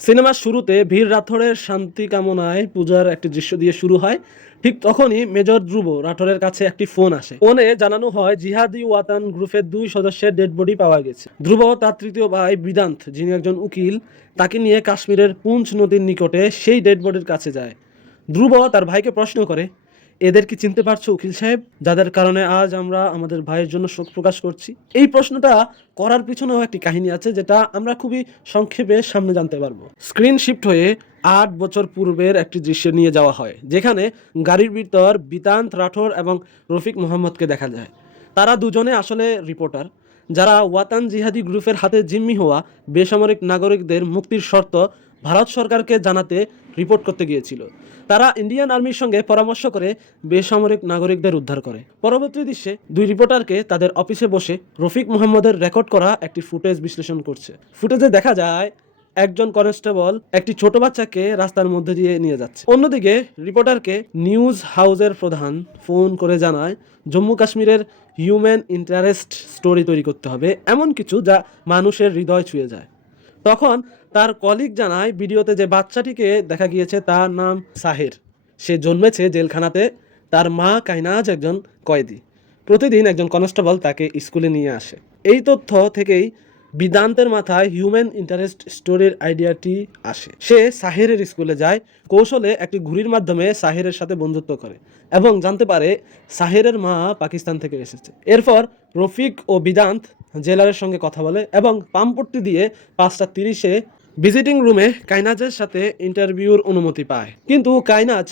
সিনেমার শুরুতে ভীর রাথোরের শান্তি কামনায় পূজার একটি দৃশ্য দিয়ে শুরু হয়। ঠিক তখনই মেজর ধ্রুব রাঠোরের কাছে একটি ফোন আসে। ফোনে জানানো হয়, জিহাদি ওয়াতান গ্রুপের দুই সদস্যের ডেড বডি পাওয়া গেছে। ধ্রুব তার তৃতীয় ভাই বিদান্ত, যিনি একজন উকিল, তাকে নিয়ে কাশ্মীরের পুঞ্চ নদীর নিকটে সেই ডেড বডির কাছে যায়। ধ্রুব তার ভাইকে প্রশ্ন করে এদের কি চিনতে পারছ উকিল সাহেব? যাদের কারণে আজ আমরা আমাদের ভাইয়ের জন্য শোক প্রকাশ করছি। এই প্রশ্নটা করার পিছনেও একটি কাহিনী আছে যেটা আমরা খুবই সংক্ষেপে সামনে জানতে পারব। স্ক্রিন শিফট হয়ে আট বছর পূর্বের একটি দৃশ্য নিয়ে যাওয়া হয়, যেখানে গাড়ির ভিতর বিতান্ত রাঠোর এবং রফিক মোহাম্মদকে দেখা যায়। তারা দুজনে আসলে রিপোর্টার, যারা ওয়াতান জিহাদি গ্রুপের হাতে জিম্মি হওয়া বেসামরিক নাগরিকদের মুক্তির শর্ত ভারত সরকারকে জানাতে রিপোর্ট করতে গিয়েছিল। তারা ইন্ডিয়ান আর্মির সঙ্গে পরামর্শ করে বেসামরিক নাগরিকদের উদ্ধার করে। পরবর্তী দৃশ্যে দুই রিপোর্টারকে তাদের অফিসে বসে রফিক মোহাম্মদের রেকর্ড করা একটি ফুটেজ বিশ্লেষণ করছে। ফুটেজে দেখা যায়, একজন কনস্টেবল একটি ছোট বাচ্চাকে রাস্তার মধ্যে দিয়ে নিয়ে যাচ্ছে। অন্যদিকে রিপোর্টারকে নিউজ হাউসের প্রধান ফোন করে জানায়, জম্মু কাশ্মীরের হিউম্যান ইন্টারেস্ট স্টোরি তৈরি করতে হবে। এমন কিছু যা মানুষের হৃদয় ছুঁয়ে যায়। তখন তার কলিগ জানায় ভিডিওতে যে বাচ্চাটিকে দেখা গিয়েছে তার নাম সাহের। সে জন্মেছে জেলখানাতে। তার মা কাইনাজ একজন কয়েদি। প্রতিদিন একজন কনস্টেবল তাকে স্কুলে নিয়ে আসে। এই তথ্য থেকেই বিদান্তের মাথায় হিউম্যান ইন্টারেস্ট স্টোরির আইডিয়াটি আসে। সে সাহেরের স্কুলে যায়। কৌশলে একটি ঘুড়ির মাধ্যমে সাহেরের সাথে বন্ধুত্ব করে এবং জানতে পারে সাহেরের মা পাকিস্তান থেকে এসেছে। এরপর রফিক ও বিদান্ত জেলারের সঙ্গে কথা বলে এবং পাম্পট্টি দিয়ে পাঁচটা তিরিশে ভিজিটিং রুমে কাইনাজের সাথে ইন্টারভিউর অনুমতি পায়। কিন্তু কাইনাজ,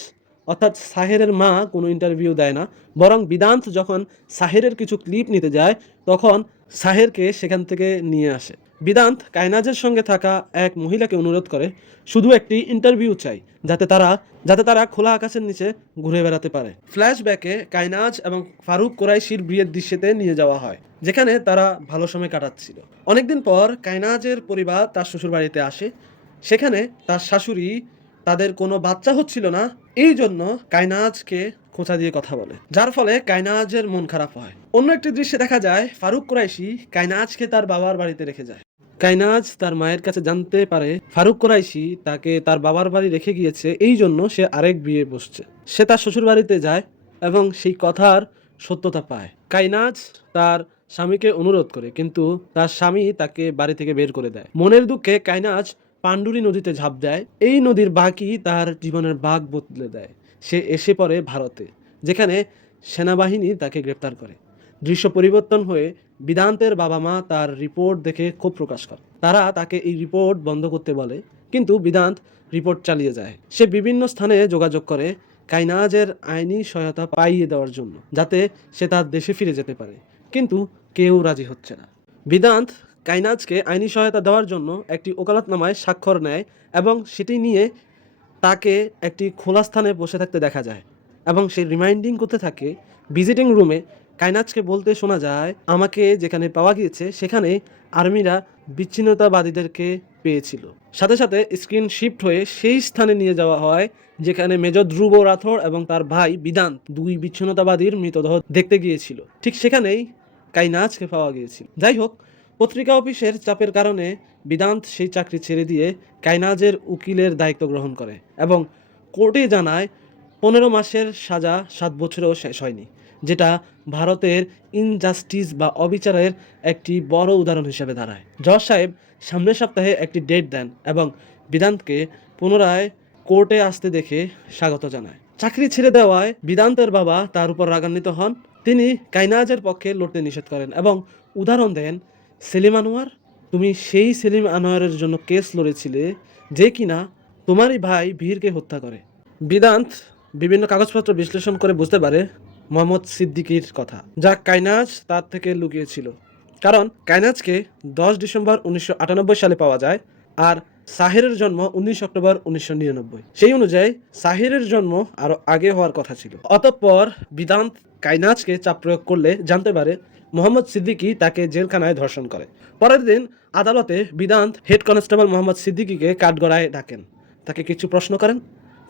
অর্থাৎ সাহেরের মা, কোনো ইন্টারভিউ দেয় না। বরং বিদান্ত যখন সাহেরের কিছু ক্লিপ নিতে যায়, তখন সাহেরকে সেখান থেকে নিয়ে আসে। বিদান্ত কাইনাজের সঙ্গে থাকা এক মহিলাকে অনুরোধ করে শুধু একটি ইন্টারভিউ চাই, যাতে তারা যাতে তারা খোলা আকাশের নিচে ঘুরে বেড়াতে পারে। ফ্ল্যাশব্যাকে কাইনাজ এবং ফারুক কোরাইশির বিয়ের দৃশ্যেতে নিয়ে যাওয়া হয়, যেখানে তারা ভালো সময় কাটাচ্ছিল। অনেকদিন পর কাইনাজের পরিবার তার শ্বশুর বাড়িতে আসে, সেখানে তার শাশুড়ি তাদের কোনো বাচ্চা হচ্ছিল না, এই জন্য কাইনাজকে খোঁচা দিয়ে কথা বলে, যার ফলে কাইনাজের মন খারাপ হয়। অন্য একটি দৃশ্যে দেখা যায়, ফারুক কুরাইশি কাইনাজকে তার বাবার বাড়িতে রেখে যায়। কাইনাজ তার মায়ের কাছে জানতে পারে ফারুক কোরাইশি তাকে তার বাবার বাড়ি রেখে গিয়েছে, এই জন্য সে আরেক বিয়ে বসছে। সে তার শ্বশুর বাড়িতে যায় এবং সেই কথার সত্যতা পায়। কাইনাজ তার স্বামীকে অনুরোধ করে, কিন্তু তার স্বামী তাকে বাড়ি থেকে বের করে দেয়। মনের দুঃখে কাইনাজ পাণ্ডুরি নদীতে ঝাঁপ দেয়। এই নদীর বাকি তার জীবনের বাঘ বদলে দেয়। সে এসে পড়ে ভারতে, যেখানে সেনাবাহিনী তাকে গ্রেপ্তার করে। দৃশ্য পরিবর্তন হয়ে বিদান্তের বাবা মা তার রিপোর্ট দেখে ক্ষোভ প্রকাশ করে। তারা তাকে এই রিপোর্ট বন্ধ করতে বলে, কিন্তু বিদান্ত রিপোর্ট চালিয়ে যায়। সে বিভিন্ন স্থানে যোগাযোগ করে কাইনাজের আইনি সহায়তা পাইয়ে দেওয়ার জন্য, যাতে সে তার দেশে ফিরে যেতে পারে। কিন্তু কেউ রাজি হচ্ছে না। বিদান্ত কাইনাজকে আইনি সহায়তা দেওয়ার জন্য একটি ওকালতনামায় স্বাক্ষর নেয় এবং সেটি নিয়ে তাকে একটি খোলা স্থানে বসে থাকতে দেখা যায় এবং সে রিমাইন্ডিং করতে থাকে ভিজিটিং রুমে কাইনাজকে বলতে শোনা যায়, আমাকে যেখানে পাওয়া গিয়েছে, সেখানে আর্মিরা বিচ্ছিন্নতাবাদীদেরকে পেয়েছিল। সাথে সাথে স্ক্রিন শিফট হয়ে সেই স্থানে নিয়ে যাওয়া হয়, যেখানে মেজর ধ্রুব রাথোর এবং তার ভাই বিদান্ত দুই বিচ্ছিন্নতাবাদীর মৃতদেহ দেখতে গিয়েছিল। ঠিক সেখানেই কাইনাজকে পাওয়া গিয়েছিল। যাই হোক, পত্রিকা অফিসের চাপের কারণে বিদান্ত সেই চাকরি ছেড়ে দিয়ে কাইনাজের উকিলের দায়িত্ব গ্রহণ করে এবং কোর্টে জানায়, পনেরো মাসের সাজা সাত বছরেও শেষ হয়নি। যেটা ভারতের ইনজাস্টিস বা অবিচারের একটি বড় উদাহরণ হিসেবে দাঁড়ায়। জজ সাহেব সামনের সপ্তাহে একটি ডেট দেন এবং বিদান্তকে পুনরায় কোর্টে আসতে দেখে স্বাগত জানায়। চাকরি ছেড়ে দেওয়ায় বিদান্তের বাবা তার উপর রাগান্বিত হন। তিনি কাইনাজের পক্ষে লড়তে নিষেধ করেন এবং উদাহরণ দেন, সেলিম আনোয়ার, তুমি সেই সেলিম আনোয়ারের জন্য কেস লড়েছিলে যে কিনা তোমারই ভাই ভীরকে হত্যা করে। বিদান্ত বিভিন্ন কাগজপত্র বিশ্লেষণ করে বুঝতে পারে মোহাম্মদ সিদ্দিকির কথা। যা কাইনাজ তার থেকে লুকিয়েছিল। কারণ কাইনাজকে দশ ডিসেম্বর উনিশশো আটানব্বই সালে পাওয়া যায় আর সাহিরের জন্ম উনিশ অক্টোবর উনিশশো নিরানব্বই। সেই অনুযায়ী সাহিরের জন্ম আরও আগে হওয়ার কথা ছিল। অতঃপর বিদান্ত কাইনাজকে চাপ প্রয়োগ করলে জানতে পারে মোহাম্মদ সিদ্দিকী তাকে জেলখানায় ধর্ষণ করে। পরের দিন আদালতে বিদান্ত হেড কনস্টেবল মোহাম্মদ সিদ্দিকীকে কাঠগড়ায় ডাকেন। তাকে কিছু প্রশ্ন করেন।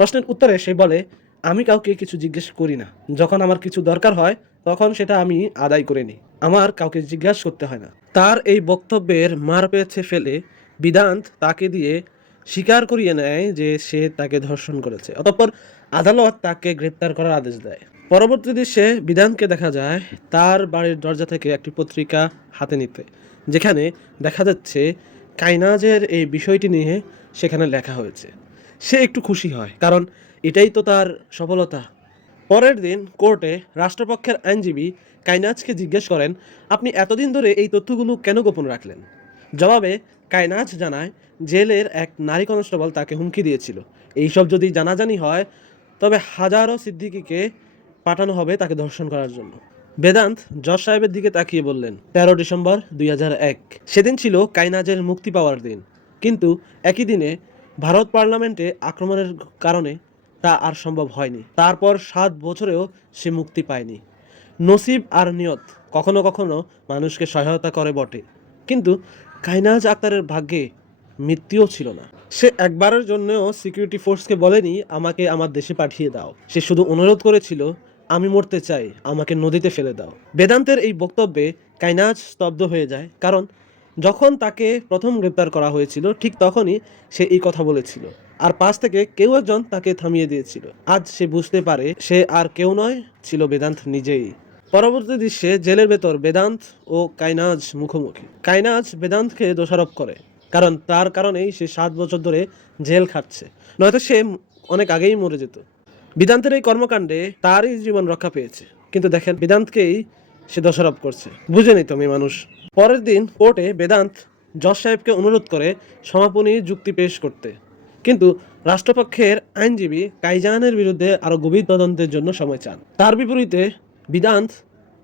প্রশ্নের উত্তরে সে বলে আমি কাউকে কিছু জিজ্ঞেস করি না। যখন আমার কিছু দরকার হয়, তখন সেটা আমি আদায় করে নিই। আমার কাউকে জিজ্ঞাসা করতে হয় না। তার এই বক্তব্যের মার পেয়েছে ফেলে বিদান্ত তাকে দিয়ে স্বীকার করিয়ে নেয় যে সে তাকে ধর্ষণ করেছে। অতঃপর আদালত তাকে গ্রেপ্তার করার আদেশ দেয়। পরবর্তী দৃশ্যে বিধানকে দেখা যায় তার বাড়ির দরজা থেকে একটি পত্রিকা হাতে নিতে, যেখানে দেখা যাচ্ছে কাইনাজের এই বিষয়টি নিয়ে সেখানে লেখা হয়েছে। সে একটু খুশি হয়, কারণ এটাই তো তার সফলতা। পরের দিন কোর্টে রাষ্ট্রপক্ষের আইনজীবী কাইনাজকে জিজ্ঞেস করেন, আপনি এতদিন ধরে এই তথ্যগুলো কেন গোপন রাখলেন? জবাবে, কাইনাজ জানায়, জেলের এক নারী কনস্টেবল তাকে হুমকি দিয়েছিল। এইসব যদি জানাজানি হয়, তবে হাজারো সিদ্দিকিকে পাঠানো হবে তাকে ধর্ষণ করার জন্য। বেদান্ত জজ সাহেবের দিকে তাকিয়ে বললেন, তেরো ডিসেম্বর দুই হাজার এক। সেদিন ছিল কাইনাজের মুক্তি পাওয়ার দিন। কিন্তু একই দিনে ভারত পার্লামেন্টে আক্রমণের কারণে তা আর সম্ভব হয়নি। তারপর সাত বছরেও সে মুক্তি পায়নি। নসিব আর নিয়ত কখনো কখনো মানুষকে সহায়তা করে বটে। কিন্তু কাইনাজ আক্তারের ভাগ্যে মৃত্যুও ছিল না। সে একবারের জন্যও সিকিউরিটি ফোর্সকে বলেনি, আমাকে আমার দেশে পাঠিয়ে দাও। সে শুধু অনুরোধ করেছিল, আমি মরতে চাই, আমাকে নদীতে ফেলে দাও। বেদান্তের এই বক্তব্যে কাইনাজ স্তব্ধ হয়ে যায়, কারণ যখন তাকে প্রথম গ্রেপ্তার করা হয়েছিল, ঠিক তখনই সে এই কথা বলেছিল। আর পাশ থেকে কেউ একজন তাকে থামিয়ে দিয়েছিল। আজ সে বুঝতে পারে সে আর কেউ নয়, ছিল বেদান্ত নিজেই। পরবর্তী দৃশ্যে জেলের ভেতর বেদান্ত ও কাইনাজ মুখোমুখি। কাইনাজ বেদান্তকে দোষারোপ করে, কারণ তার কারণেই সে সাত বছর ধরে জেল খাটছে। নয়তো সে অনেক আগেই মরে যেত। বেদান্তের এই কর্মকাণ্ডে তারই জীবন রক্ষা পেয়েছে। কিন্তু দেখেন, বেদান্তকেই সে দোষারোপ করছে। বুঝে নিত মেয়ে মানুষ। পরের দিন কোর্টে বেদান্ত জজ সাহেবকে অনুরোধ করে সমাপনী যুক্তি পেশ করতে। কিন্তু রাষ্ট্রপক্ষের আইনজীবী কাইজানের বিরুদ্ধে আরও গভীর তদন্তের জন্য সময় চান। তার বিপরীতে বিদান্ত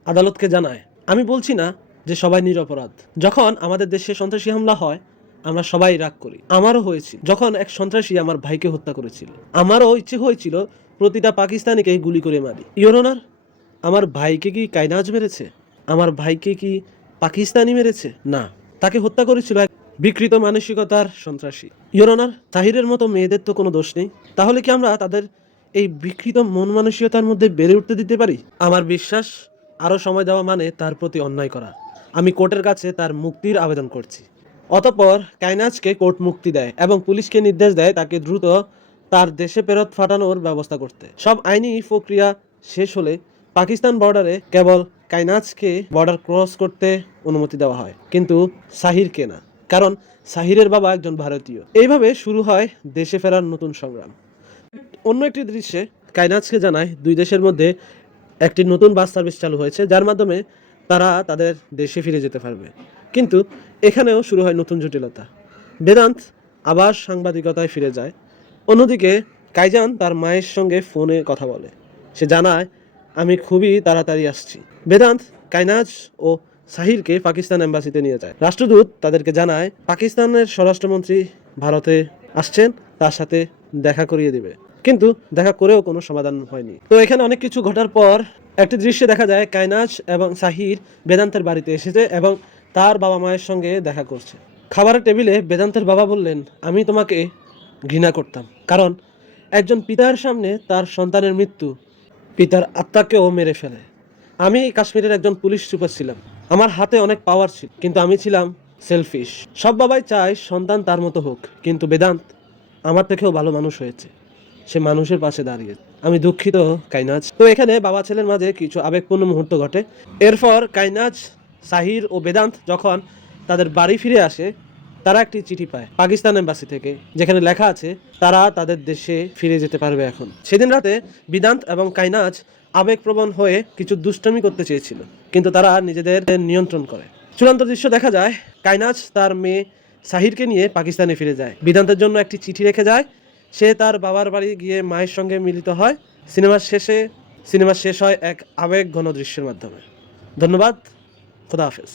আদালতকে জানায়, আমি বলছি না যে সবাই নিরপরাধ। যখন আমাদের দেশে সন্ত্রাসী হামলা হয়, আমরা সবাই রাগ করি। আমারও হয়েছিল। যখন এক সন্ত্রাসী আমার ভাইকে হত্যা করেছিল, আমারও ইচ্ছে হয়েছিল প্রতিটা পাকিস্তানিকে গুলি করে মারি। ইয়োরনার আমার ভাইকে কি কাইনাজ মেরেছে? আমার ভাইকে কি পাকিস্তানি মেরেছে? না। তাকে হত্যা করেছিল এক বিকৃত মানসিকতার সন্ত্রাসী। ইয়োরনার তাহিরের মতো মেয়েদের তো কোনো দোষ নেই। তাহলে কি আমরা তাদের এই বিকৃত মন মানসিকতার মধ্যে বেড়ে উঠতে দিতে পারি? আমার বিশ্বাস, আরও সময় দেওয়া মানে তার প্রতি অন্যায় করা। আমি কোর্টের কাছে তার মুক্তির আবেদন করছি। অতঃপর কাইনাজকে কোর্ট মুক্তি দেয় এবং পুলিশকে নির্দেশ দেয় তাকে দ্রুত তার দেশে ফেরত ফাটানোর ব্যবস্থা করতে। সব আইনি প্রক্রিয়া শেষ হলে পাকিস্তান বর্ডারে কেবল কাইনাজকে বর্ডার ক্রস করতে অনুমতি দেওয়া হয়। কিন্তু সাহিরকে না? সাহিরের বাবা একজন ভারতীয়। এইভাবে শুরু হয় দেশে ফেরার নতুন সংগ্রাম। অন্য একটি দৃশ্যে কাইনাজকে জানায়, দুই দেশের মধ্যে একটি নতুন বাস সার্ভিস চালু হয়েছে, যার মাধ্যমে তারা তাদের দেশে ফিরে যেতে পারবে। কিন্তু এখানেও শুরু হয় নতুন জটিলতা। বেদান্ত আবার সাংবাদিকতায় ফিরে যায়। অন্যদিকে, কাইজান তার মায়ের সঙ্গে ফোনে কথা বলে। সে জানায়, আমি খুবই তাড়াতাড়ি আসছি। বেদান্ত কাইনাজ ও সাহিরকে পাকিস্তান এম্বাসিতে নিয়ে যায়। রাষ্ট্রদূত তাদেরকে জানায়, পাকিস্তানের স্বরাষ্ট্রমন্ত্রী ভারতে আসছেন, তার সাথে দেখা করিয়ে দিবে। কিন্তু দেখা করেও কোনো সমাধান হয়নি। তো এখানে অনেক কিছু ঘটার পর একটি দৃশ্যে দেখা যায় কাইনাজ এবং সাহির বেদান্তের বাড়িতে এসেছে এবং তার বাবা মায়ের সঙ্গে দেখা করছে। খাবারের টেবিলে বেদান্তের বাবা বললেন, আমি তোমাকে ঘৃণা করতাম, কারণ একজন পিতার সামনে তার সন্তানের মৃত্যু পিতার আত্মাকেও মেরে ফেলে। আমি কাশ্মীরের একজন পুলিশ সুপার ছিলাম। আমার হাতে অনেক পাওয়ার ছিল, কিন্তু আমি ছিলাম সেলফিশ সব বাবাই চায় সন্তান তার মতো হোক, কিন্তু বেদান্ত আমার থেকেও ভালো মানুষ হয়েছে। সে মানুষের পাশে দাঁড়িয়ে। আমি দুঃখিত, কাইনাজ। তো এখানে বাবা ছেলের মাঝে কিছু আবেগপূর্ণ মুহূর্ত ঘটে। এরপর কাইনাজ, সাহির ও বেদান্ত যখন তাদের বাড়ি ফিরে আসে, তারা একটি চিঠি পায় পাকিস্তান এম্বাসি থেকে, যেখানে লেখা আছে, তারা তাদের দেশে ফিরে যেতে পারবে এখন। সেদিন রাতে বিদান্ত এবং কাইনাজ আবেগপ্রবণ হয়ে কিছু দুষ্টমি করতে চেয়েছিল, কিন্তু তারা নিজেদের নিয়ন্ত্রণ করে। চূড়ান্ত দৃশ্য দেখা যায়, কাইনাজ তার মেয়ে সাহিরকে নিয়ে পাকিস্তানে ফিরে যায়। বিদান্তের জন্য একটি চিঠি রেখে যায়। সে তার বাবার বাড়ি গিয়ে মায়ের সঙ্গে মিলিত হয়। সিনেমার শেষে, সিনেমা শেষ হয় এক আবেগ ঘন দৃশ্যের মাধ্যমে। ধন্যবাদ। খোদা হাফেজ।